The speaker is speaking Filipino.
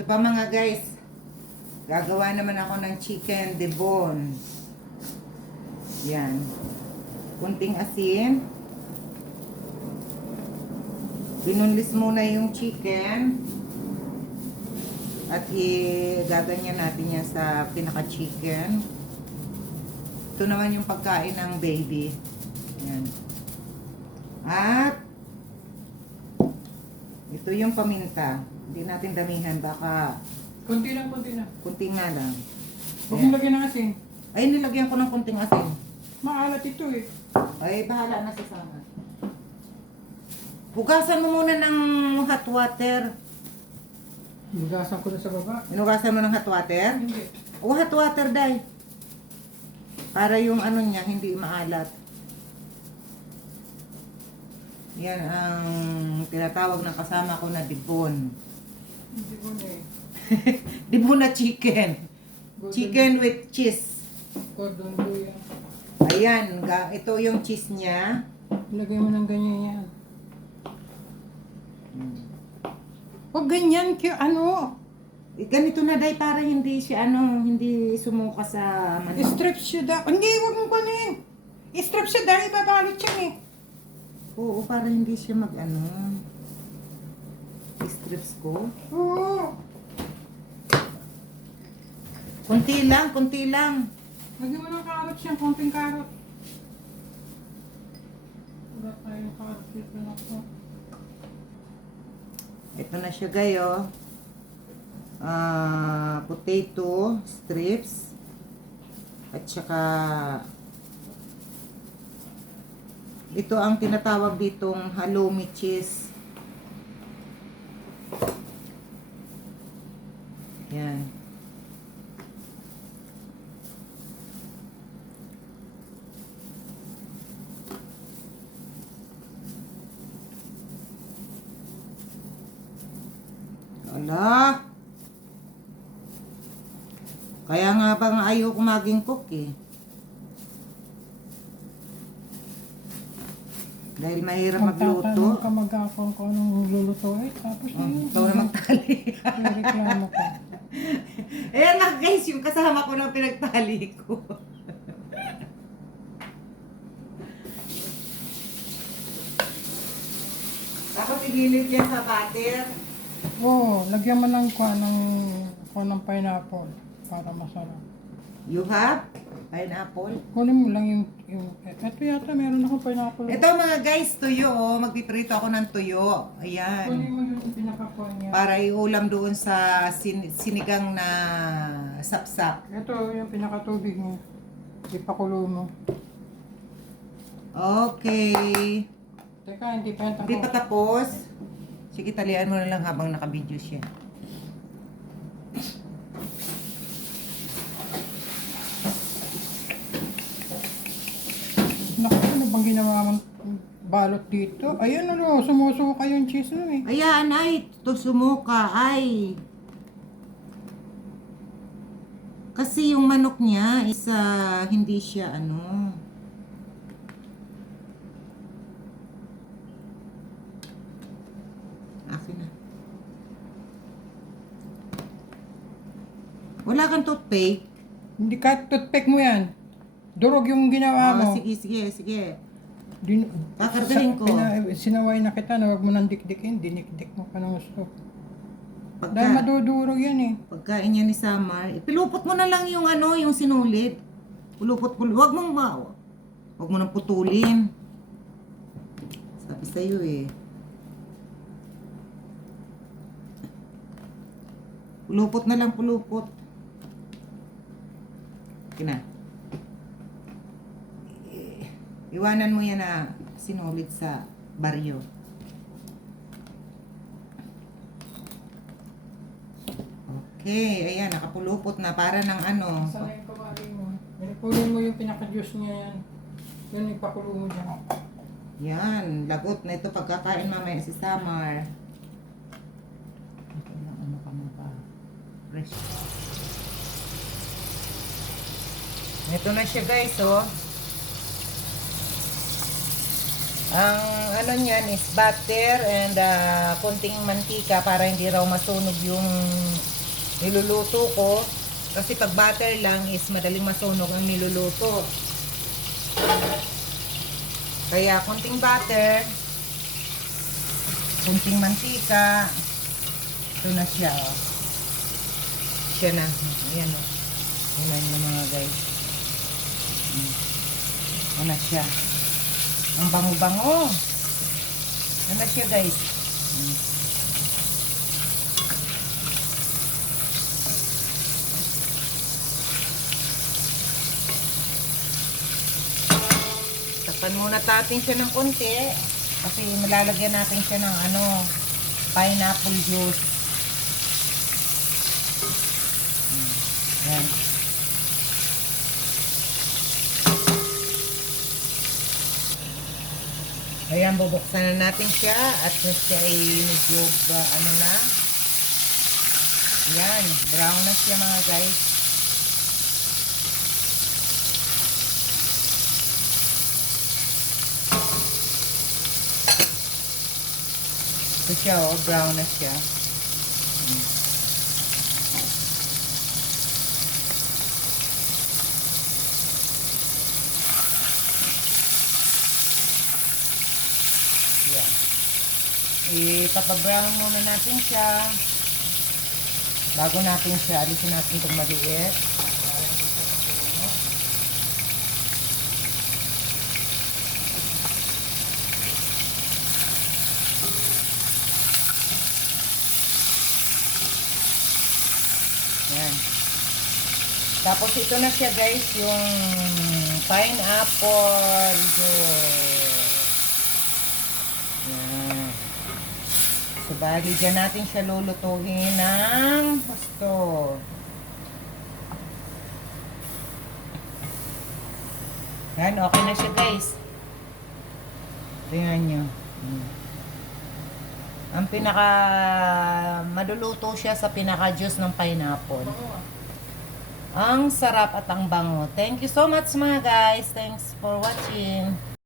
Ito pa mga guys. Gagawa naman ako ng chicken de bone. Yan. Kunting asin. Binunlis muna yung chicken. At gaganyan natin yan sa pinaka-chicken. Ito naman yung pagkain ng baby. Yan. At ito yung paminta. Hindi natin damihan. Baka Kunti lang, kunti lang. kunti nga lang. Huwag Ayan. mong lagyan ng asin. Ay, nilagyan ko ng kunting asin. Maalat ito eh. Ay, bahala na sa sama. Hugasan mo muna ng hot water. Hugasan ko na sa baba. Inugasan mo ng hot water? Hindi. O hot water, day. Para yung ano niya, hindi maalat. Yan ang tinatawag ng kasama ko na dibon. Hindi ko na eh. Dibon na chicken. Golden- Chicken with cheese. Cordon bleu yan. Ayan, ito yung cheese niya. Lagay mo ng ganyan yan. Huwag ganyan, ano? Ganito na day para hindi siya hindi sumuka sa manok. Strips siya daw. Hindi, huwag mong kunin. Strips siya dahil ibabalot siya eh. Oo, para hindi siya strips ko. Oo. Kunti lang, kunti lang. Lagyan mo ng carrots yan, konting carrot. Wala tayong carrot dito na ako. Ito na siya gayo. Potato strips. At saka ito ang tinatawag ditong halloumi cheese. Yan. Ala. Kaya nga bang ayaw ko maging cook eh. Dahil mahirap magluto. Magtatanong ka mag-akong kung anong lulutuin. Tapos yun. Ikaw na magtali. Reklamo ka. Ayan na guys, yung kasama ko ng pinagtali ko. Tapos igilid yan sa butter. Oo, lagyan mo ng ng pineapple para masarap. You have pineapple. Kunin mo lang ito yata meron akong pineapple. Ito mga guys, tuyo oh. Magpiprito ako ng tuyo. Kunin Ayan. mo yung pinakakuha niya. Para iulam doon sa sinigang na sapsap. Ito yung pinakatubig niya. Ipakulo mo. Okay. Teka, hindi pa yan Hindi pa tapos. tapos. Sige, talian mo na lang habang naka-video siya. Naku, ano bang ginawa mong balot dito? Ayun ano, sumusuka yung cheese mo eh. Ayan, ay, to sumuka, ay. Kasi yung manok niya is hindi siya Akin na. Wala kang toothpick? Hindi kahit toothpick mo yan. Durog yung ginawa mo. Sige, sige, sige. Din, Kakargahin ko. Sinaway na kita na huwag mo nang dikdikin. Dinikdik mo pa ng gusto. Dahil Pagka, madudurog yan eh. pagkain niya ni Samar, ipilupot mo na lang yung yung sinulid. Pulupot. Huwag mo nang putulin. Sabi sa'yo eh. Pulupot na lang, pulupot. Kina. Iwanan mo yan na sinulid sa baryo. Okay, ayan, nakapulupot na para ng Sana yung kumari mo. Pulin mo yung pinaka-juice niya yan. Yan, ipakulo mo dyan. Yan, lagot na ito pagkakain mamaya si Samar. Ito lang, ka mo pa. Fresh. Ito na siya guys, oh. Ang niyan is butter and konting mantika para hindi raw masunog yung niluluto ko. Kasi pag butter lang is madaling masunog ang niluluto. Kaya konting butter, konting mantika. Ito na siya, oh. Siya na. Ayan, oh. Ayan yung mga guys. Ito na siya. Ang bango-bango. Ito na siya guys. Tapan muna natin siya ng konti kasi malalagyan natin siya ng pineapple juice. Yan. Ayan, bubuksan na natin siya at siya ay medyo na. Yan, brown na siya mga guys. Ito siya, oh, brown na siya. Yan. Ipapabrown muna natin siya. Bago natin siya, alisin natin itong maliit. Yan. Tapos ito na siya guys, yung pineapple juice. Yan. So, bali dyan natin siya lulutuin ng gusto. Yan, okay na siya guys. Tingnan nyo. Ang pinaka maluluto siya sa pinaka juice ng pineapple. Ang sarap at ang bango. Thank you so much mga guys. Thanks for watching.